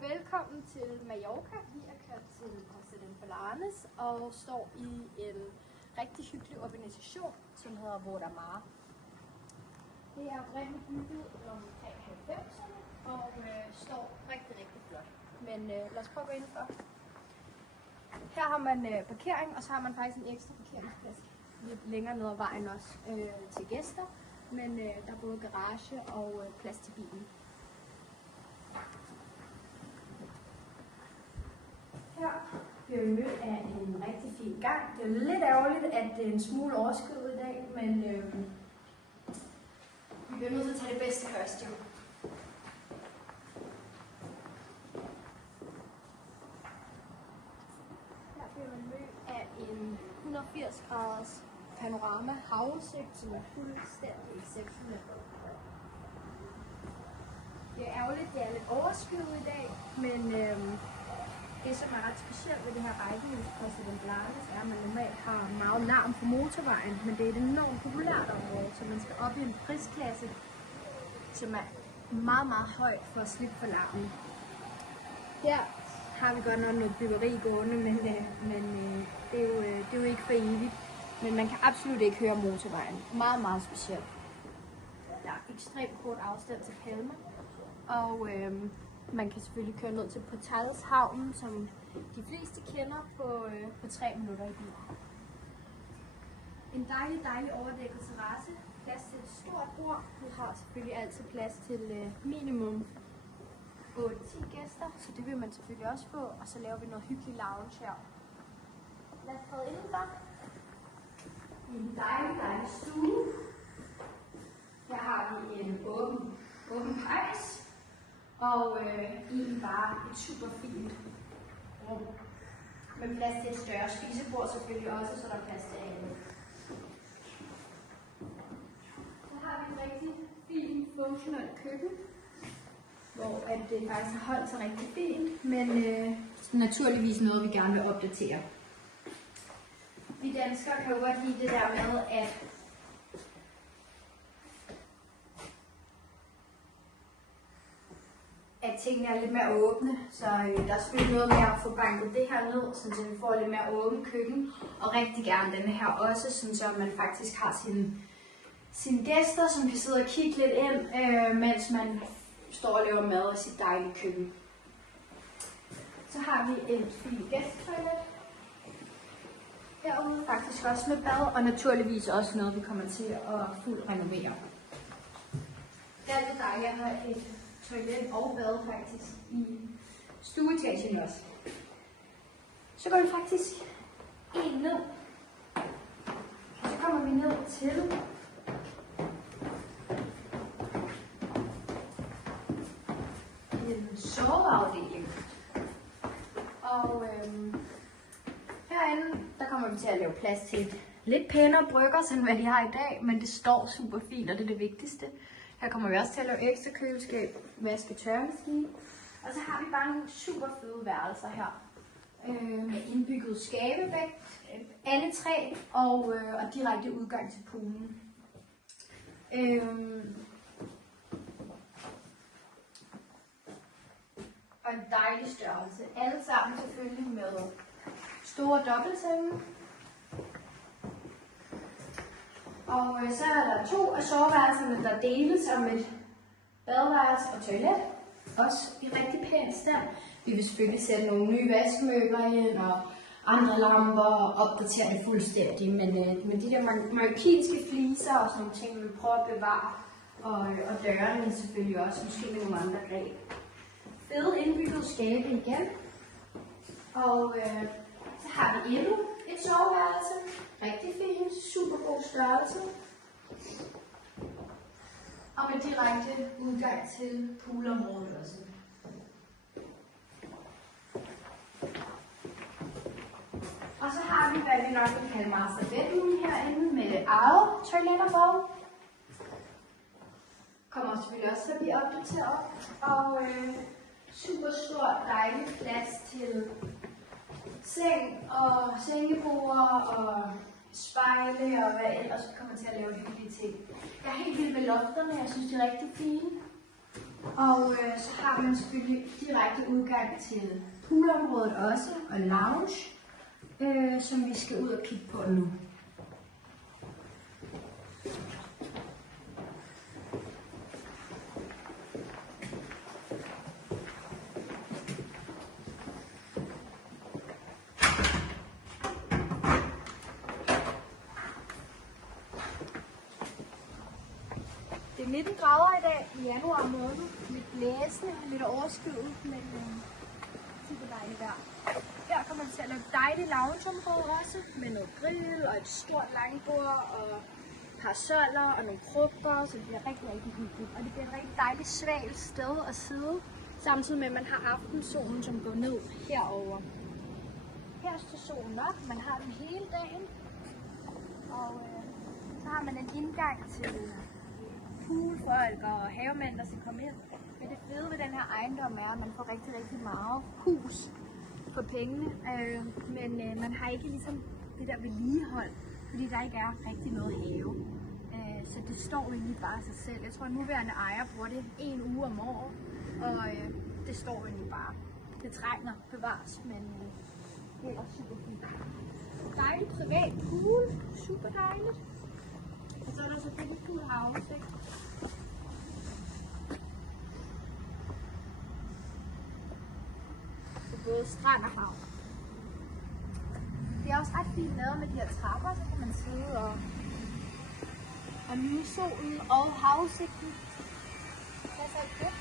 velkommen til Mallorca. Vi er kørt til Præsident Balanes og står i en rigtig hyggelig organisation, som hedder Vodamar. Det er oprindeligt bygget omkring 90'erne og står rigtig flot. Men lad os prøve at gå indenfor. Her har man parkering, og så har man faktisk en ekstra parkeringsplads lidt længere ned ad vejen også til gæster. Men der er både garage og plads til bilen. Her bliver vi mødt af en rigtig fin gang. Det er lidt ærgerligt, at det er en smule overskyet i dag, men vi bliver nødt til at tage det bedste først, jo. Her bliver man mødt af en 180 graders panorama havudsigt, som er fuldstændig exceptionelt. Det er ærgerligt, det er lidt overskyet i dag, men det, som er ret specielt ved det her rækkehus på Præsident Balanes, er, at man normalt har meget larm på motorvejen, men det er et enormt populært område, så man skal op i en prisklasse, som er meget højt for at slippe for larmen. Her har vi godt nok noget byggeri gående, men det er jo ikke for evigt. Men man kan absolut ikke høre motorvejen. Meget specielt. Der er ekstremt kort afstand til Palma, og man kan selvfølgelig køre ned til Portals havnen, som de fleste kender på 3 minutter i bil. En dejlig overdækket terrasse. Plads til et stort bord. Vi har selvfølgelig altid plads til minimum 8-10 gæster, så det vil man selvfølgelig også få. Og så laver vi noget hyggelig lounge her. Lad os træde indenfor. I en dejlig stue. Her har vi en åben pejs. Og egentlig bare et super fint rum. Med plads til et større spisebord selvfølgelig også, så der er plads til alle. Så har vi et rigtig fint funktionelt køkken, hvor det faktisk har holdt sig rigtig fint, men naturligvis noget, vi gerne vil opdatere. Vi danskere kan jo godt lide det der med, at tingene er lidt mere åbne, så der er selvfølgelig noget med at få banket det her ned, så vi får lidt mere åbent køkken, og rigtig gerne denne her også, så man faktisk har sine gæster, som kan sidde og kigge lidt ind, mens man står og laver mad i sit dejlige køkken. Så har vi et fint gæstetoilet herude, faktisk også med bad, og naturligvis også noget, vi kommer til at fuldt renovere. Det er altid dejligt at have et toilet og bad faktisk i stueetagen også. Så går vi faktisk en ned. Så kommer vi ned til en soveafdeling. Og herinde, der kommer vi til at lave plads til et lidt pænere brygger, end hvad de har i dag, men det står super fint, og det er det vigtigste. Her kommer vi også til at lave ekstra køleskab, vaske- og tørremaskine. Og så har vi bare nogle super fede værelser her. Med indbygget skabe alle 3, og direkte udgang til poolen. Og en dejlig størrelse. Alle sammen selvfølgelig med store dobbeltsenge. Og så er der 2 af soveværelserne, der deles om et badeværelse og toilet. Også i rigtig pæn stand. Vi vil selvfølgelig sætte nogle nye vaskemøbler ind og andre lamper og opdatere det fuldstændig. Men de der marokkanske fliser og sådan nogle ting, vi vil prøve at bevare. Og dørene selvfølgelig også, måske med nogle andre greb. Fede indbygget skabe igen. Og så har vi endnu et soveværelse. Rigtig fint, super god størrelse. Og med direkte udgang til poolområdet også. Og så har vi, hvad vi nok vil kalde master bedroom herinde med eget toilet og bad. Kommer selvfølgelig også til at blive opdateret. Og super stor dejlig plads til seng og sengebord og spejle og hvad ellers vi kommer til at lave hyggelige ting. Jeg er helt vild med lofterne, jeg synes de er rigtig fine. Og så har man selvfølgelig direkte udgang til poolområdet også, og lounge, som vi skal ud og kigge på nu. Det er 19 grader i dag i januar måned. Lidt blæsende, lidt overskyet, men super dejligt vejr. Her kommer man til at lave dejligt loungeområde også, med noget grill og et stort langbord og parasoller og nogle frugter, så det bliver rigtig, rigtig hyggeligt. Og det bliver et rigtig dejligt svagt sted at sidde, samtidig med at man har aftensolen, som går ned herover. Her står solen op, man har den hele dagen, og så har man en indgang til poolfolk og havemænd, der skal komme ind. Men det fede ved den her ejendom er, at man får rigtig, rigtig meget hus for pengene, men man har ikke ligesom det der vedligehold, fordi der ikke er rigtig noget have. Så det står egentlig bare sig selv. Jeg tror, at nuværende ejer bruger det 1 uge om året, og det står egentlig bare. Det trænger bevares, men det er også super fint. Dejligt privat pool, super dejligt. Og så er der selvfølgelig pool house, ikke? Både strand og hav. Det er også ret fint lavet med de her trapper, så kan man sidde og nyde solen og havudsigten. Det er så godt.